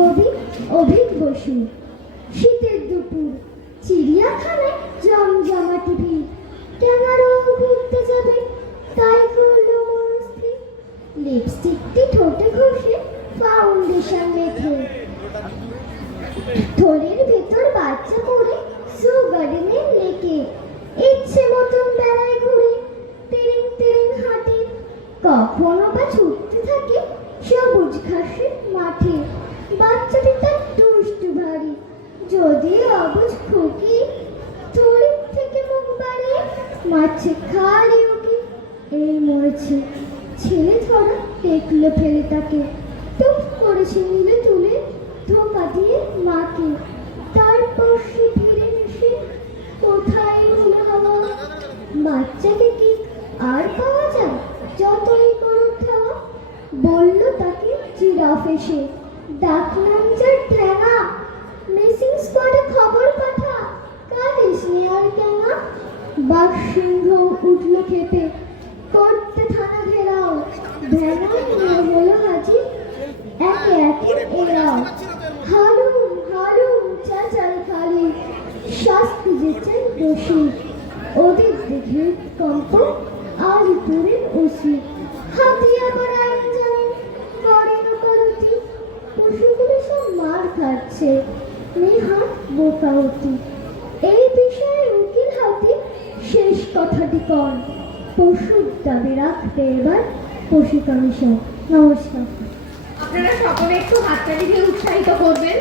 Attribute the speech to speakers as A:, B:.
A: কবি অভিক বসু। শীতের দুপুর চিড়িয়াখানায় জমজমাটি ভিড়। ট্যাঙারও ঘুরতে যাবে? তাই করল মন লিপস্টিকটি ঠোঁটে ঘষে ফাউন্ডেশন মেখে। থলের ভেতর বাচ্চা করে সু গার্ডেনের লেকে ইচ্ছে মতন বেড়ায় ঘুরে, তেরিং তেরিং হাঁটে। কখনো বা ছুটতে থাকে সবুজ ঘাসের মাঠে। বাচ্চাটি তার দুষ্টু ভারী যদি অবুজ খুকি তড়িৎ থেকে মুখ বাড়িয়ে মাছে খালি ওকে এই মরেছে ছেলে ধরা দেখল ফেলে তাকে। টুপ করেছে নিলে তুলে ধোকা দিয়ে মাকে। তারপর সে ফিরে এসে কোথায় হলো হাওয়া? বাচ্চাকে কি আর পাওয়া যায়? যতই করুক খাওয়া বলল তাকে জিরাফ এসে। ডাকলাম যার ঠেঙা। মিসিং স্কোয়াডে খবর পাঠা। কাঁদিস নি আর কেনা বাঘ সিংহ উঠল খেপে করতে থানা ঘেরাও। ভেড়া নিয়ে হলো হাজির একে একে এরাও। হালুম হালুম, চাচাই খালি। শাস্তি যেছেন দোষী। ওদের দেখে কম্প আর দূরের ওসি। হাতিয়া করে জানেন করেন খাচ্ছে নেহাত বোকাউতি এই বিষয়ে উকিল হাতে শেষ কথাটি কন। পশুর দাবি রাখবে এবার পশু কমিশন নমস্কার।
B: আপনারা সকলে একটু হাততালি দিয়ে উৎসাহিত করবেন।